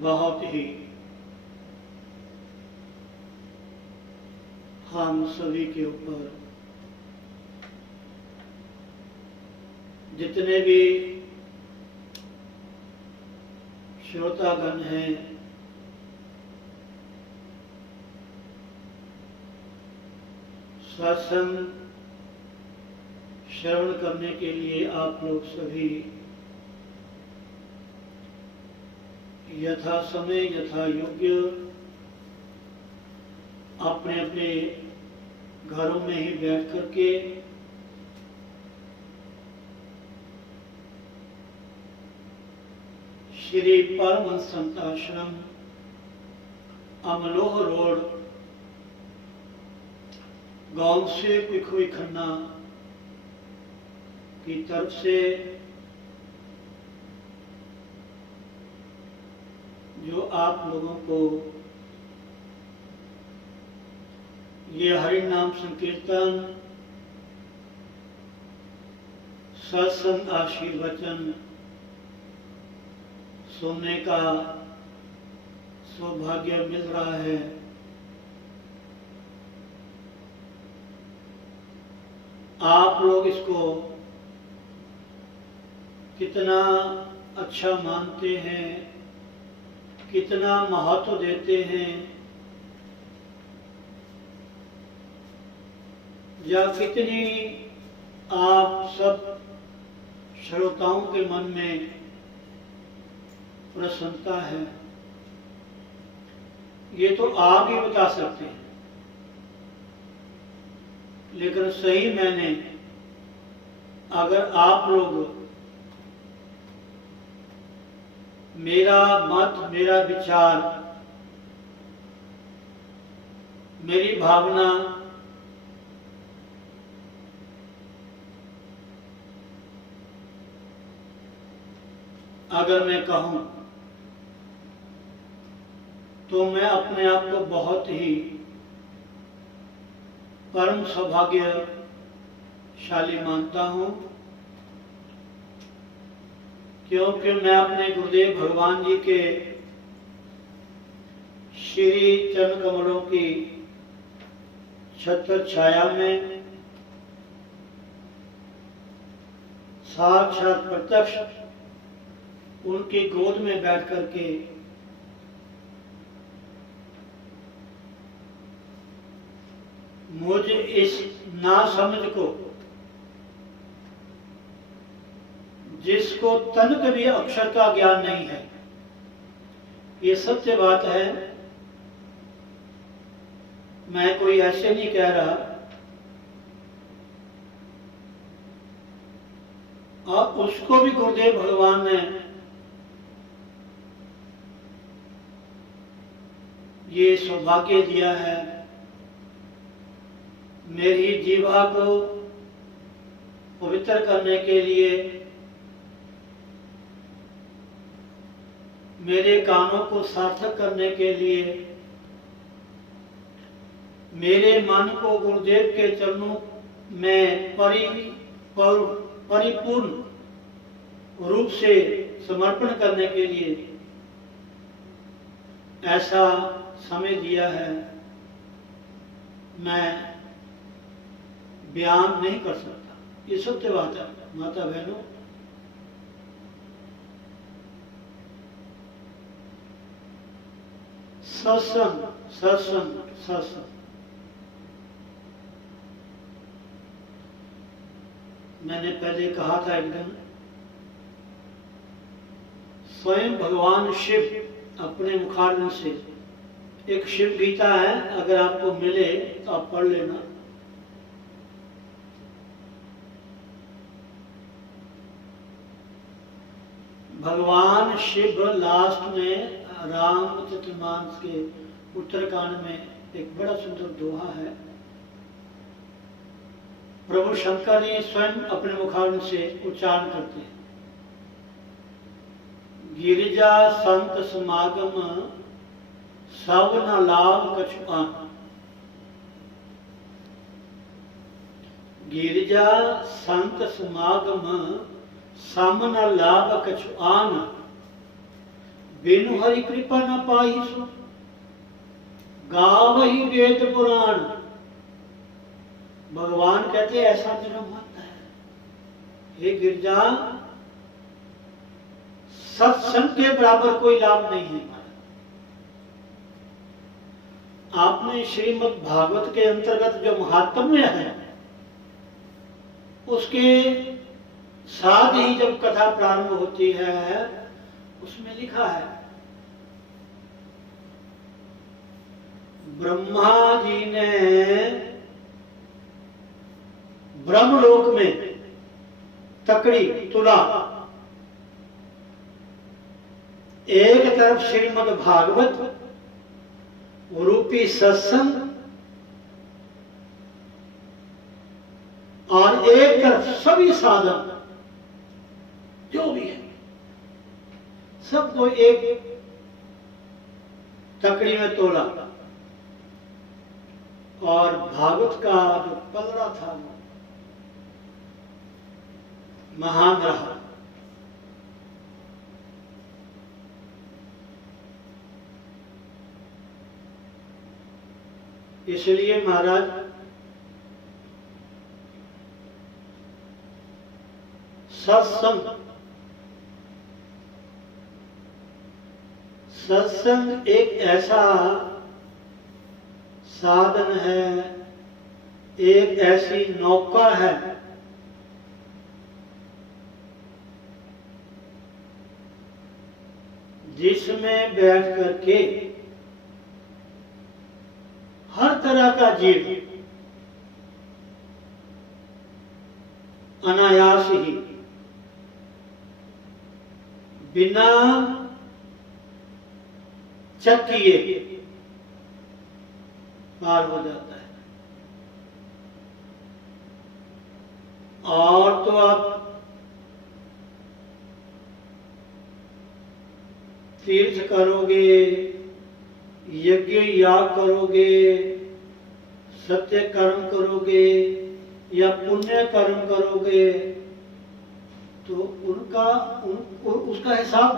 बहुत ही हम सभी के ऊपर, जितने भी श्रोतागण हैं, सत्संग श्रवण करने के लिए आप लोग सभी यथा समय यथा योग्य अपने अपने घरों में ही बैठ करके श्री परमहंस संत आश्रम अमलोह रोड गांव से पिखोई खन्ना की तरफ से जो आप लोगों को ये हरि नाम संकीर्तन, सत्संग आशीर्वचन सुनने का सौभाग्य मिल रहा है, आप लोग इसको कितना अच्छा मानते हैं, कितना महत्व देते हैं, या कितनी आप सब श्रोताओं के मन में प्रसन्नता है, ये तो आप ही बता सकते हैं। लेकिन सही मैंने अगर आप लोग मेरा मत, मेरा विचार, मेरी भावना अगर मैं कहूं तो मैं अपने आप को बहुत ही परम सौभाग्यशाली मानता हूं, क्योंकि मैं अपने गुरुदेव भगवान जी के श्री चरण कमलों की छत्र छाया में साक्षात प्रत्यक्ष उनकी गोद में बैठ करके मुझे इस नासमझ को, जिसको तनिक भी अक्षर का ज्ञान नहीं है, ये सत्य बात है, मैं कोई ऐसे नहीं कह रहा, और उसको भी गुरुदेव भगवान ने ये सौभाग्य दिया है, मेरी जीवा को पवित्र करने के लिए, मेरे कानों को सार्थक करने के लिए, मेरे मन को गुरुदेव के चरणों में परिपूर्ण रूप से समर्पण करने के लिए ऐसा समय दिया है, मैं बयान नहीं कर सकता। ये सत्य बात है माता बहनों। सत्संग सत्संग सत्संग, मैंने पहले कहा था एकदम, स्वयं भगवान शिव अपने मुखारविंद से, एक शिव गीता है, अगर आपको मिले तो आप पढ़ लेना। भगवान शिव लास्ट में रामचरितमानस के उत्तरकांड में एक बड़ा सुंदर दोहा है, प्रभु शंकर ने स्वयं अपने मुखारविंद से उच्चारण करते हैं, गिरिजा संत समागम सब न लाभ कछु आन। गिरिजा संत समागम सम न लाभ कछु आन, बिनु हरि कृपा न पाही सो, गावहि वेद पुराण। भगवान कहते ऐसा मेरा मत है, हे गिरजा, सत्संग के बराबर कोई लाभ नहीं है। आपने श्रीमद् भागवत के अंतर्गत जो महात्म्य है उसके साथ ही जब कथा प्रारंभ होती है उसमें लिखा है, ब्रह्मा जी ने ब्रह्मलोक में तकड़ी तुला, एक तरफ श्रीमद् भागवत रूपी सत्संग और एक तरफ सभी साधन जो भी है सबको एक तकड़ी में तोला, और भागवत का जो पलड़ा था वो महान रहा। इसलिए महाराज सत्संग एक ऐसा साधन है, एक ऐसी नौका है जिसमें बैठ करके हर तरह का जीव अनायास ही बिना चेक किए पार हो जाता है। और तो आप तीर्थ करोगे, यज्ञ याग करोगे, सत्य कर्म करोगे या पुण्य कर्म करोगे तो उसका हिसाब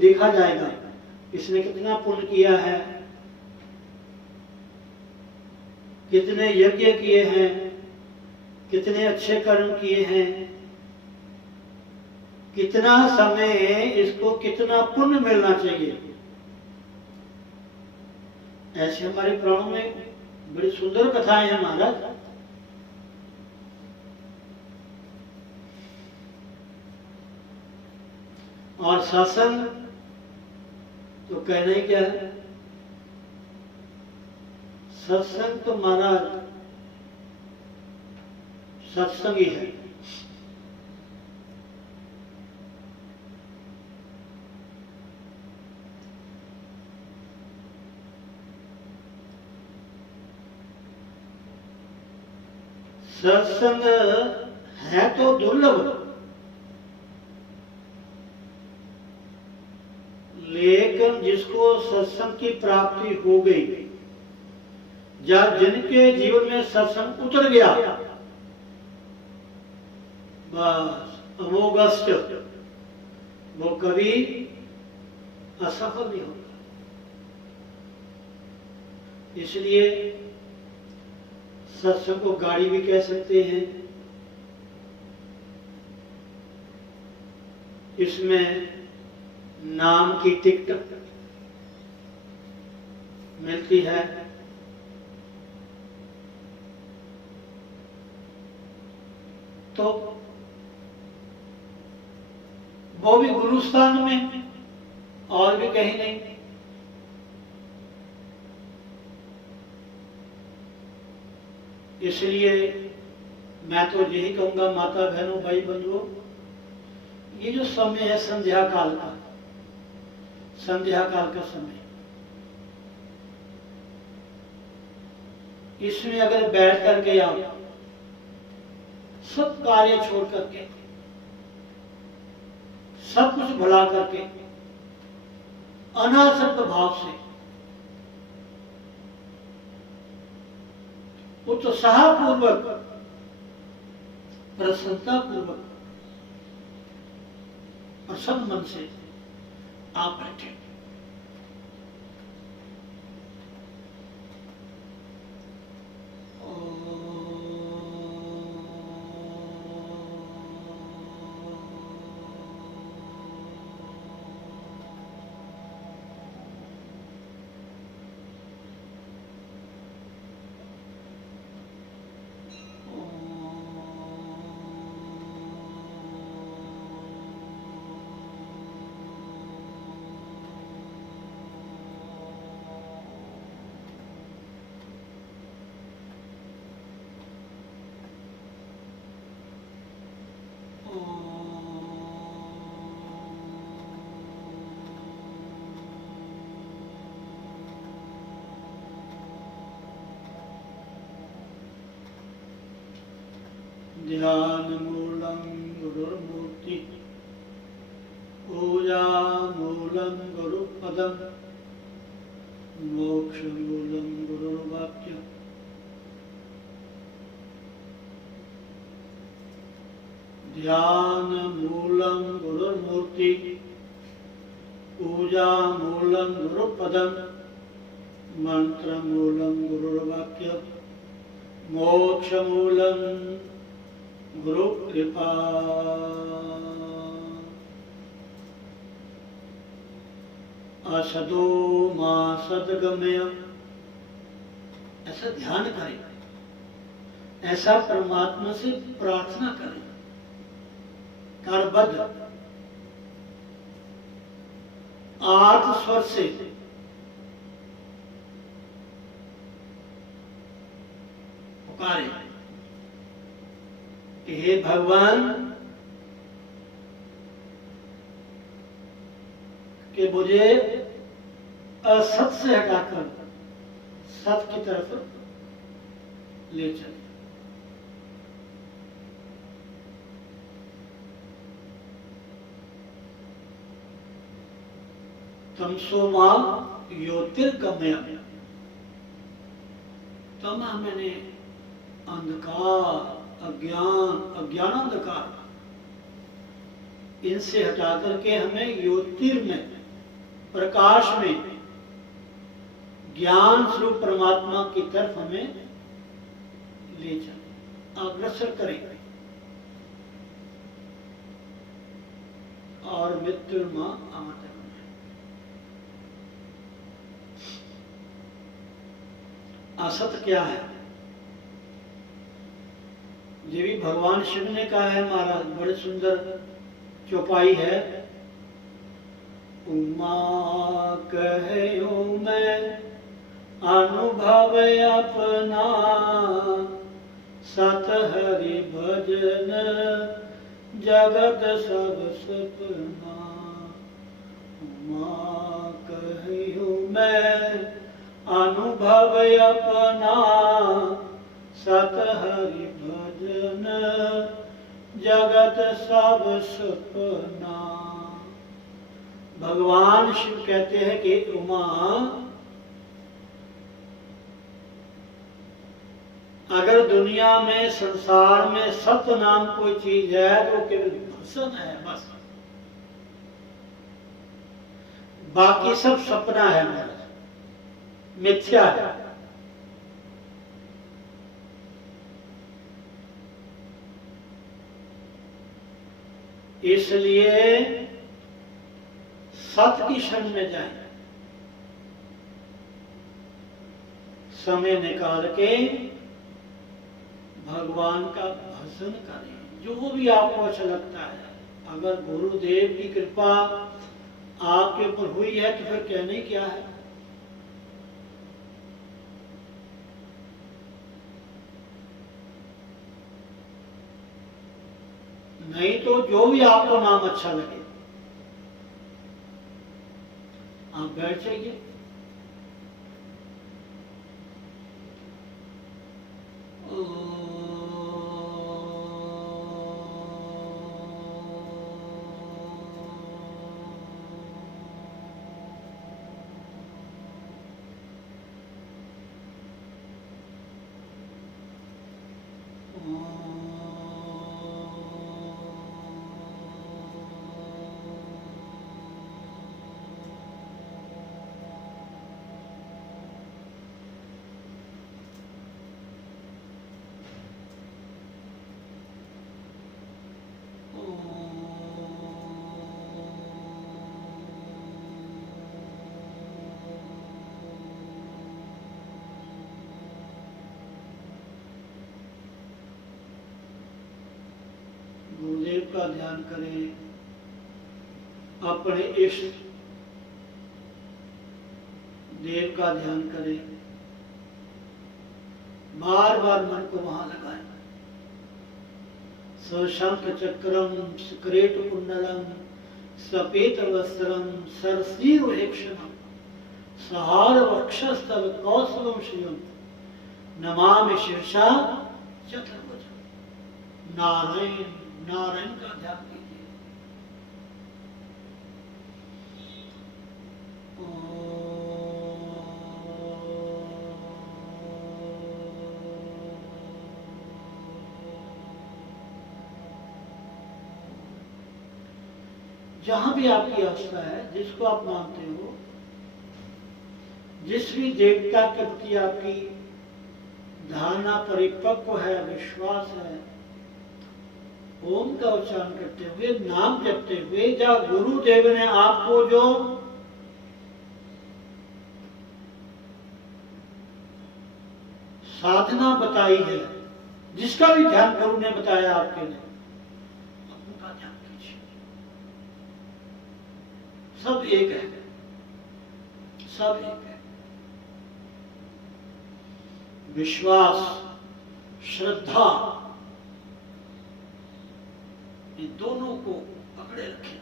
देखा जाएगा, इसने कितना पुण्य किया है, कितने यज्ञ किए हैं, कितने अच्छे कर्म किए हैं, कितना समय इसको कितना पुण्य मिलना चाहिए। ऐसे हमारे पुराणों में बड़ी सुंदर कथाएं हैं महाराज। और सत्संग तो कहना ही क्या है, सत्संग तो महाराज सत्संग ही है। सत्संग है तो दुर्लभ, लेकिन जिसको सत्संग की प्राप्ति हो गई या जिनके जीवन में सत्संग उतर गया, बस अमोघस्य, वो कभी असफल नहीं होगा। इसलिए सत्संग को गाड़ी भी कह सकते हैं। इसमें नाम की टिकट मिलती है, तो वो भी गुरुस्थान में और भी कहीं नहीं। इसलिए मैं तो यही कहूंगा माता बहनों भाई बंधुओं, ये जो समय है संध्या काल का, संध्या काल का समय, इसमें अगर बैठ करके आप सब कार्य छोड़ करके, सब कुछ भुला करके अनासक्त भाव से उत्साहपूर्वक प्रसन्नता पूर्वक और सब मन से आप बैठे, ध्यान मूलं गुरुर्मूर्ति पूजा मूलं गुरुपदं मोक्ष मूलं गुरुर्वाक्य ध्यान मूलं गुरुर्मूर्ति पूजा मूलं गुरुपदं मंत्र मूलं गुरुर्वाक्य मोक्ष मूलं गुरु कृपा। असदो मा सद्गमय, ऐसा ध्यान करें, ऐसा परमात्मा से प्रार्थना करें करबद्ध आर्त स्वर से पुकारे कि हे भगवान कि मुझे असत से हटाकर सत की तरफ ले चले। तमसो मां ज्योतिर्गमय, तमा मैंने अंधकार, अज्ञान, अज्ञानांधकार, इनसे हटा करके हमें ज्योतिर्मय प्रकाश में ज्ञान स्वरूप परमात्मा की तरफ हमें ले चले, अग्रसर करें। और मृत्युर्मा अमृत, असत क्या है? ये भी भगवान शिव ने कहा है महाराज, बड़े सुंदर चौपाई है। उमा कहो मैं अनुभव अपना, सत हरि भजन जगत सब सपना। उमा कहो मैं अनुभव अपना, सत हरि भजन जगत सब सपना। भगवान शिव कहते हैं कि उमा, अगर दुनिया में, संसार में सत्य नाम कोई चीज है तो केवल भसन है, बस। बाकी सब सपना है, मिथ्या है। इसलिए सत्य की शरण में जाएं, समय निकाल के भगवान का भजन करें, जो भी आपको अच्छा लगता है। अगर गुरुदेव की कृपा आपके ऊपर हुई है तो फिर कहने क्या है। नहीं तो जो भी आपको नाम अच्छा लगे आप बैठ जाइए। गुरुदेव का ध्यान करें, अपने इष्ट देव का ध्यान करें, बार बार मन को वहां लगाएं। सशंख चक्रम सुक्रेट कुंडलम सपेत वस्त्रम सरसीरुहेक्षणम सहार वक्षस्थल कौस्तुभम श्रियम नमामि शीर्षा चतुर्भुज। नारायण नारायण का ध्यान कीजिए। जहां भी आपकी अवस्था है, जिसको आप मानते हो, जिस भी देवता के प्रति आपकी धारणा परिपक्व है, विश्वास है, ओम का उच्चारण करते हुए, नाम जपते हुए, या गुरुदेव ने आपको जो साधना बताई है, जिसका भी ध्यान गुरु ने बताया आपके लिए, उनका ध्यान कीजिए। सब एक है, सब एक है। विश्वास, श्रद्धा, ये दोनों को पकड़े रखें।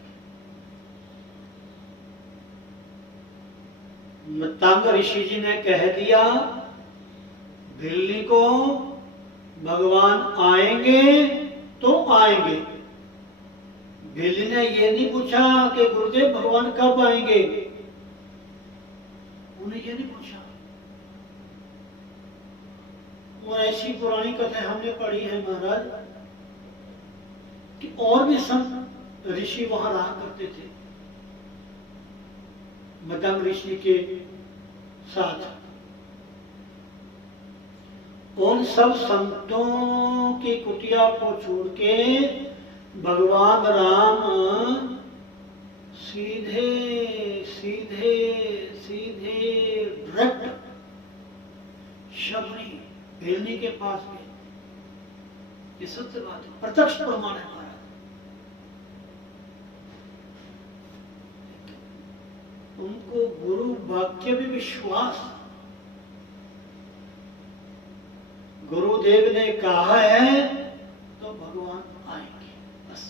मृतांग ऋषि जी ने कह दिया भिल्ली को, भगवान आएंगे तो आएंगे। भिल्ली ने ये नहीं पूछा कि गुरुदेव भगवान कब आएंगे, उन्हें ये नहीं पूछा। और ऐसी पुरानी कथाएं हमने पढ़ी है महाराज कि और भी संत ऋषि वहां रहा करते थे मदंग ऋषि के साथ। उन सब संतों की कुटिया को छोड़ के भगवान राम सीधे सीधे सीधे डायरेक्ट शबरी भेलनी के पास गए। ये सत्य बात है, प्रत्यक्ष प्रमाण है हमारा। उनको गुरु वाक्य भी विश्वास, गुरुदेव ने कहा है तो भगवान आएंगे, बस।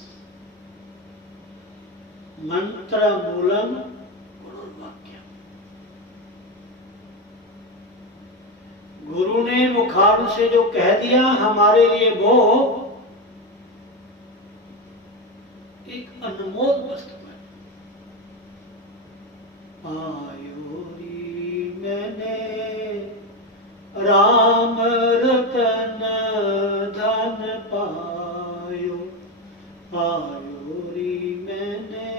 मंत्र मूलम गुरुर्वाक्य। गुरु ने मुखार से जो कह दिया हमारे लिए, वो एक अनमोल वस्तु है। आयोरी मैंने राम रतन धन पायो, आयोरी मैंने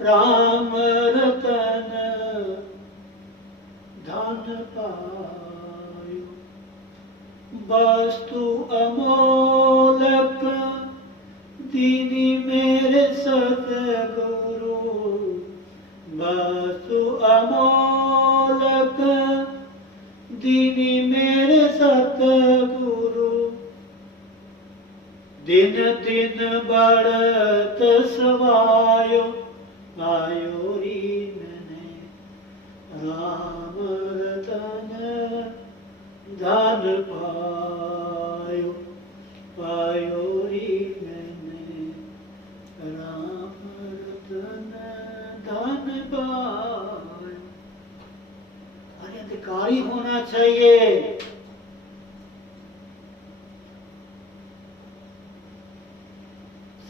राम रतन धन पायो। वस्तु अमोलक दीनी मेरे सतगुरु, वस्तु अमोलक दीनी मेरे सतगुरु। दिन दिन बढ़त सवायो, आयोरी मैंने राम रतन धन पायो, पायोरी मैंने राम रतन धन पायो। अरे अधिकारी होना चाहिए।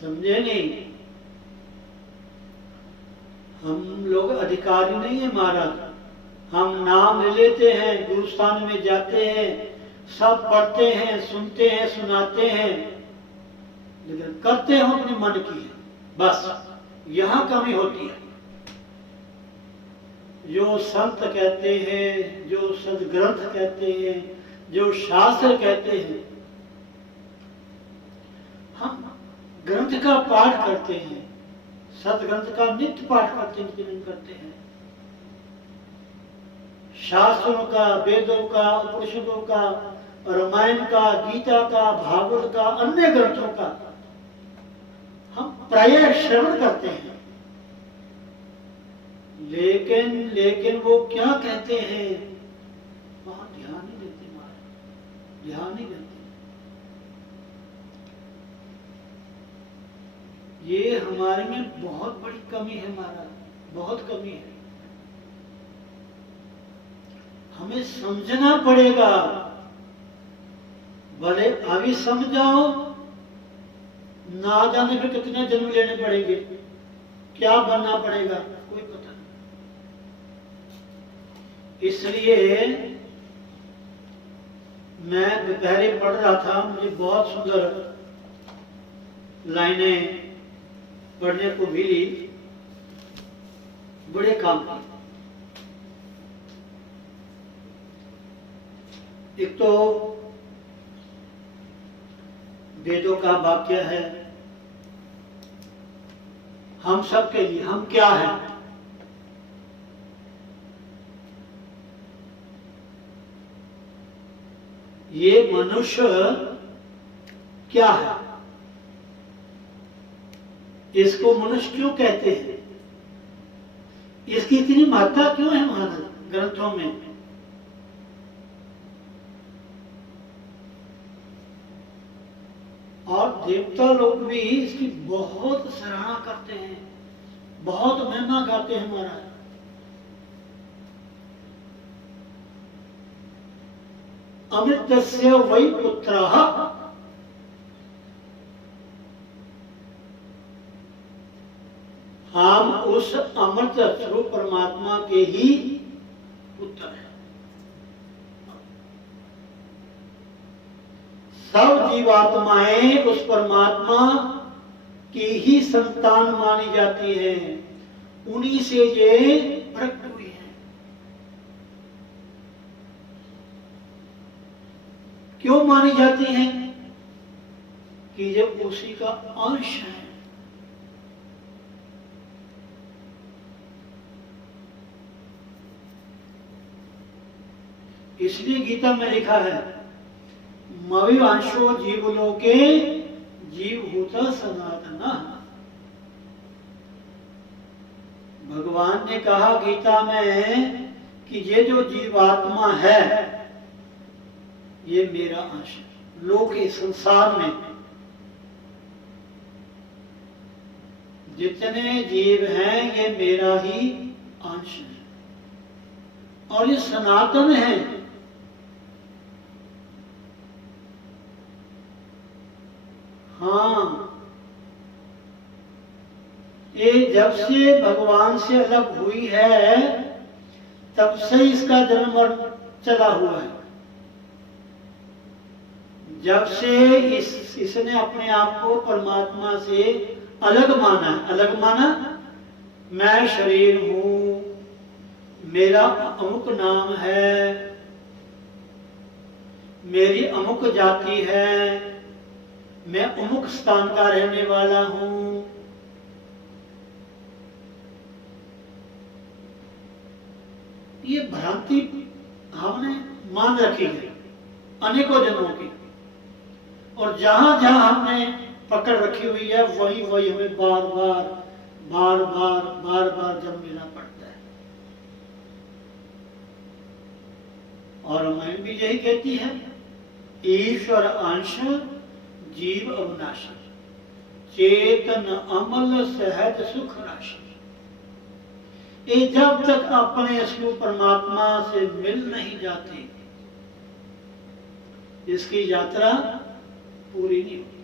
समझे नहीं? हम लोग अधिकारी नहीं है महाराज। हम नाम ले लेते हैं, गुरुस्थान में जाते हैं, सब पढ़ते हैं, सुनते हैं, सुनाते हैं, लेकिन करते हम अपने मन की है, बस। यहां कमी होती है। जो संत कहते हैं, जो सदग्रंथ कहते हैं, जो शास्त्र कहते हैं, हम ग्रंथ का पाठ करते हैं, सदग्रंथ का नित्य पाठ करते हैं, शास्त्रों का, वेदों का, उपनिषदों का, रामायण का, गीता का, भागवत का, अन्य ग्रंथों का हम प्रायः श्रवण करते हैं। लेकिन वो क्या कहते हैं, वहां ध्यान नहीं देते महाराज, ध्यान नहीं देते। ये हमारे में बहुत बड़ी कमी है महाराज, बहुत कमी है। हमें समझना पड़ेगा भले अभी समझ जाओ, ना जाने फिर कितने जन्म लेने पड़ेंगे, क्या बनना पड़ेगा, कोई पता नहीं। इसलिए मैं दोपहरे पढ़ रहा था, मुझे बहुत सुंदर लाइनें पढ़ने को मिली, बड़े काम की। एक तो वेदों का वाक्य है, हम सब के लिए हम क्या हैं। ये मनुष्य क्या है, इसको मनुष्य क्यों कहते हैं, इसकी इतनी महत्ता क्यों है महाराज ग्रंथों में। और देवता लोग भी इसकी बहुत सराहना करते हैं, बहुत महिमा गाते हैं महाराज। अमृतस्य वै पुत्रः, हम उस अमृत स्वरूप परमात्मा के ही पुत्र हैं। सब जीवात्माएं उस परमात्मा की ही संतान मानी जाती हैं, उन्हीं से ये प्रकट हुई है। क्यों मानी जाती हैं? कि ये उसी का अंश है। इसलिए गीता में लिखा है, मविवांशो जीवलोके जीवभूत सनातन। भगवान ने कहा गीता में कि ये जो जीवात्मा है ये मेरा अंश है। लोके संसार में जितने जीव हैं ये मेरा ही अंश है और ये सनातन है। हाँ, ये जब से भगवान से अलग हुई है तब से इसका जन्म चला हुआ है। जब से इसने अपने आप को परमात्मा से अलग माना। अलग माना, मैं शरीर हूं, मेरा अमुक नाम है, मेरी अमुक जाति है, मैं अमुक स्थान का रहने वाला हूं। ये भ्रांति हमने मान रखी है अनेकों जन्मों की, और जहां जहां हमने पकड़ रखी हुई है वही वही हमें बार बार जन्म लेना पड़ता है। और मैं भी यही कहती है, ईश्वर अंश जीव अविनाशी, चेतन अमल सहज सुख राशि। ये जब तक अपने स्वरूप परमात्मा से मिल नहीं जाती इसकी यात्रा पूरी नहीं होती।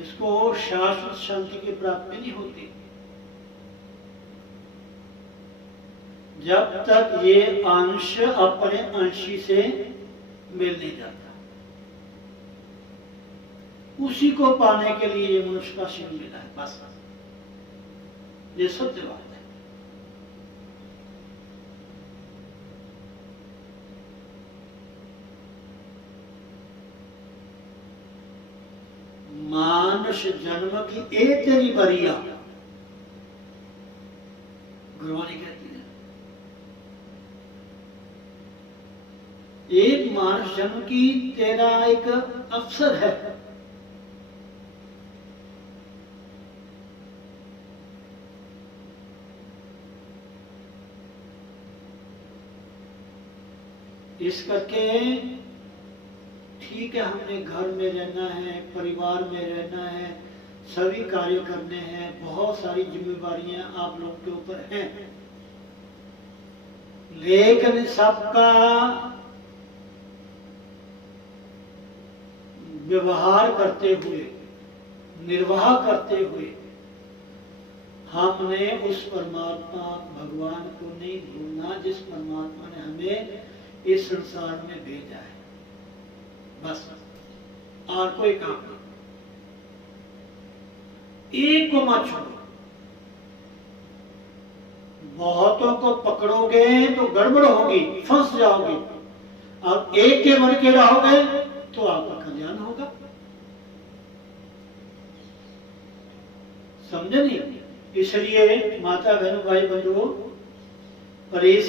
इसको शाश्वत शांति की प्राप्ति नहीं होती जब तक ये अंश अपने अंशी से मिल नहीं जाता। उसी को पाने के लिए ये मनुष्य का शिव मिला है, बस ये सत्य बात है। मानुष जन्म की ए तेरी बरिया, गुरुवाणी कहती है। एक मानुष जन्म की तेरा एक अवसर है। इस करके ठीक है, हमने घर में रहना है, परिवार में रहना है, सभी कार्य करने हैं, बहुत सारी जिम्मेवारियां आप लोग के ऊपर हैं, लेकिन सबका व्यवहार करते हुए, निर्वाह करते हुए हमने उस परमात्मा भगवान को नहीं भूलना जिस परमात्मा ने हमें इस संसार में भेजा है। बस और कोई काम नहीं। एक को मत छोड़ो। बहुतों को पकड़ोगे तो गड़बड़ होगी, फंस जाओगे, और एक के बन के रहोगे तो आपका कल्याण होगा। समझे नहीं? इसलिए माता बहनों भाई बंधुओं पर इस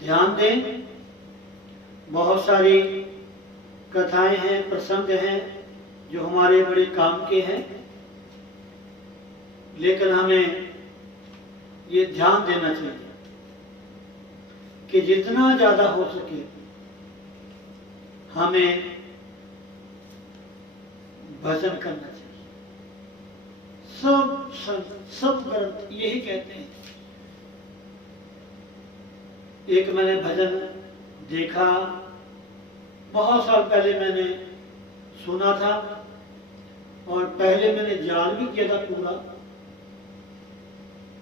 ध्यान दें। बहुत सारी कथाएं हैं, प्रसंग हैं जो हमारे बड़े काम के हैं, लेकिन हमें ये ध्यान देना चाहिए कि जितना ज्यादा हो सके हमें भजन करना चाहिए। सब ग्रंथ यही कहते हैं। एक मैंने भजन देखा, बहुत साल पहले मैंने सुना था और पहले मैंने याद भी किया था पूरा,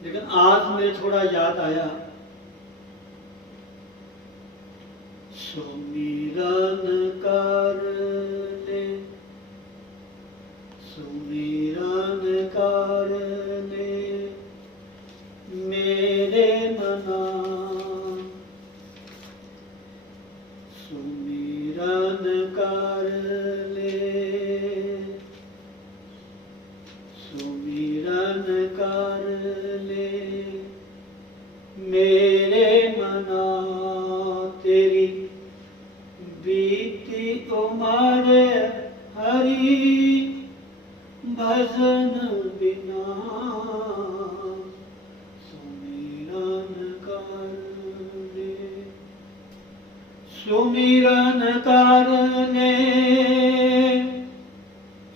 लेकिन आज मुझे थोड़ा याद आया। सुमिरन कर ले, सुमिरन कर ले मेरे मना, सुमिरन कर ले, सुमिरन कर ले मेरे मना, तेरी बीती उम्र हरी भजन बिना, सुमिरन कर ले, सुमिरन कर ले,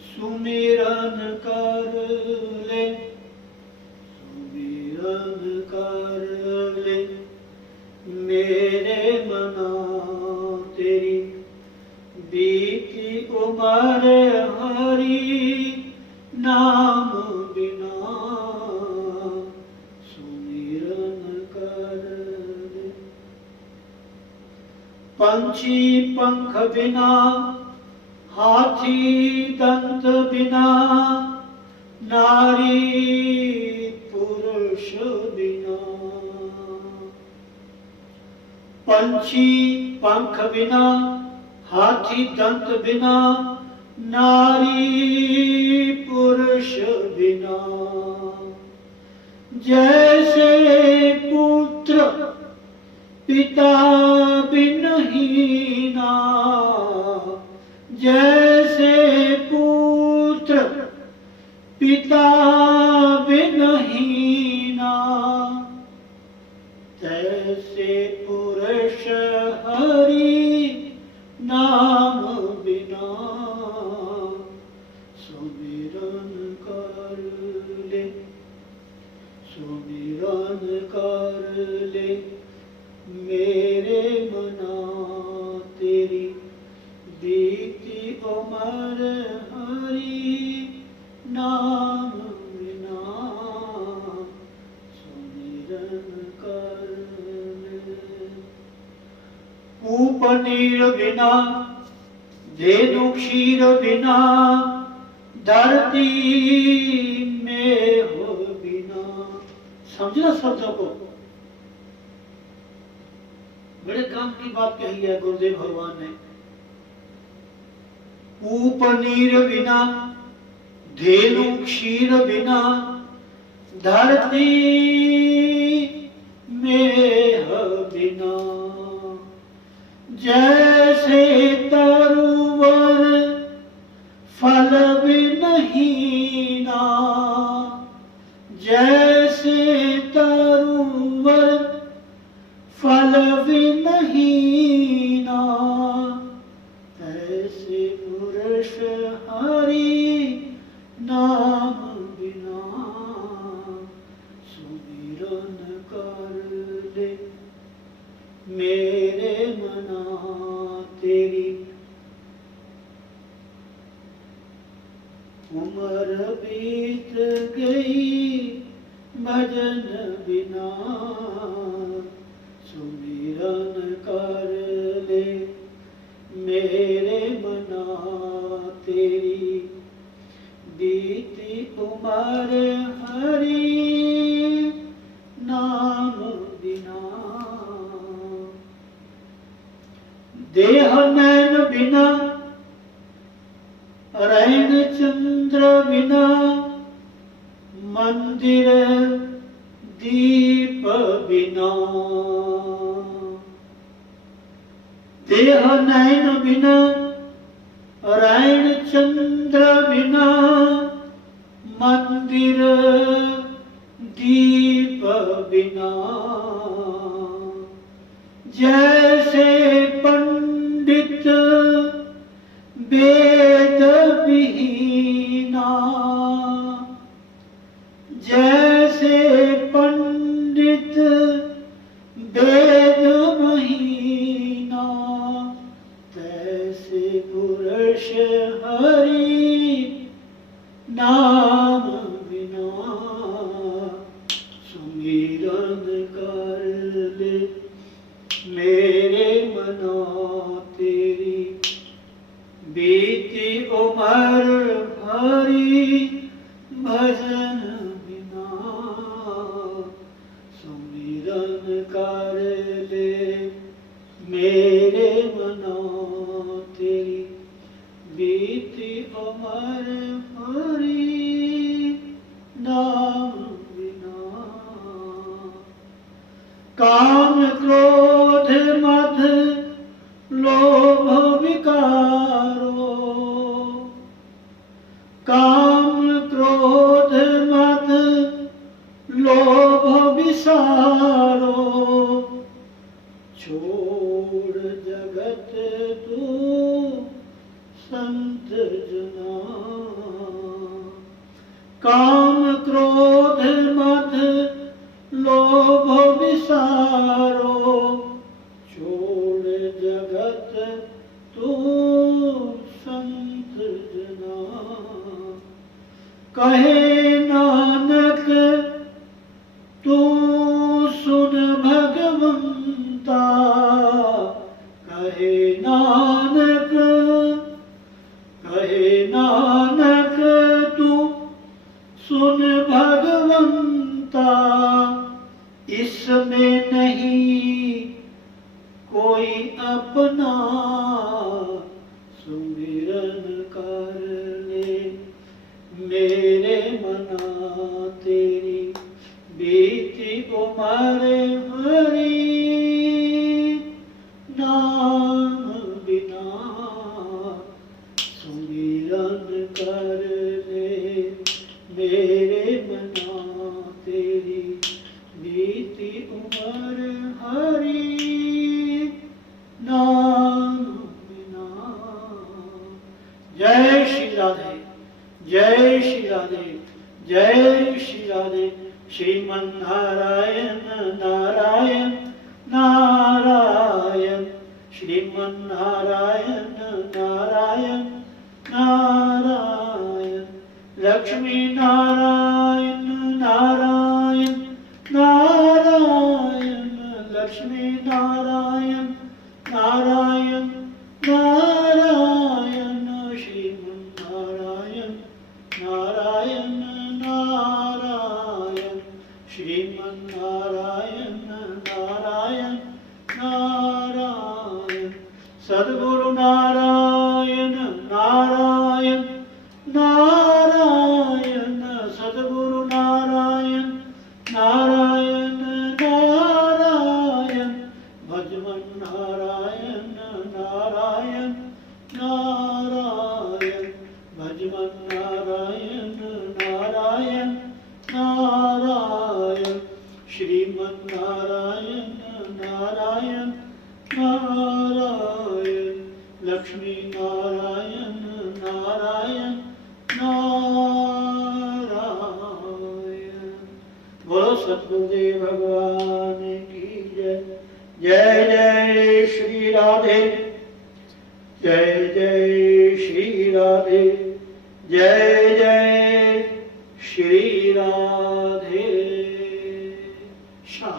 सुमिरन कर ले, सुमिरन कर ले मेरे मना, तेरी बीती उम्र हरी नाम बिना, सुमिरन कर ले। पंछी पंख बिना, हाथी दंत बिना, नारी पुरुष बिना, पंछी पंख बिना, हाथी दंत बिना, नारी पुरुष बिना, जैसे पुत्र पिता बिनहीना, जैसे पुत्र पिता बिनहीना, तैसे पुरुष हरि नाम बिना, सुमिरन कर ले, सुमिरन कर ले मेरे मना, तेरी बीती उम्र हरि नाम बिना, सुमिरन कर ले। पनीर बिना, धेनु क्षीर बिना, धरती में हो बिना। समझना शब्दों को, बड़े काम की बात कही है गुरुदेव भगवान ने। पनीर बिना, धेनु क्षीर बिना, धरती में हो बिना, जैसे तरुवर फल बिनहीना, जैसे तरुवर फल बिनहीना, ऐसे पुरुष हरि नाम बिना, सुमिरन कर ले मेरे मना, तेरी भजन बिना सुमिरन कर ले मेरे मना तेरी बीती उम्र हरि नाम बिना देह नैन बिना रैन चंद्र बिना मंदिर दीप बिना देह नैन बिना रैन चंद्र बिना मंदिर दीप बिना जैसे पंडित वेद विहीना जैसे पंडित वेद महीना तैसे पुरुष हरि नाम बिना सुमिरन कर ले मेरे मना तेरी बीती उम्र हरि भजन बिना सुमिरन कर ले मेरे मना तेरी बीती उम्र हरि नाम बिना काम क्रोध मद लोभ विकारो काम क्रोध मद लोभ विसारो छोड़ जगत तू संत जना काम क्रोध मद लोभ विसारो छोड़ जगत तू संत जना कहे नानक तू सुन भगवंता कहे नानक तू सुन भगवंता इसमें नहीं कोई अपना सुमिरन कर ले मेरे मना तेरी बीती उम्र हरि नाम बिना सुमिरन कर ले मेरे मना तेरी बीती उम्र हरि नाम बिना जय श्री राधे जय श्री राधे जय श्री राधे श्रीमन नारायण नारायण नारायण श्रीमन नारायण नारायण नारायण लक्ष्मी नारायण नारायण नारायण लक्ष्मी नारायण नारायण नारायण श्रीमन नारायण नारायण नारायण श्रीमन नारायण नारायण नारायण सद्गुरु नारायण नारायण नारायण सद्गुरु नारायण नारायण नारायण भजमन नारायण नारायण नारायण भजमन नारायण नारायण नारायण श्रीमन नारायण नारायण नारायण लक्ष्मी नारायण नारायण नारायण बोलो सतगुरुदेव भगवान की जय जय जय श्री राधे जय जय श्री राधे जय जय श्री राधे। शांति।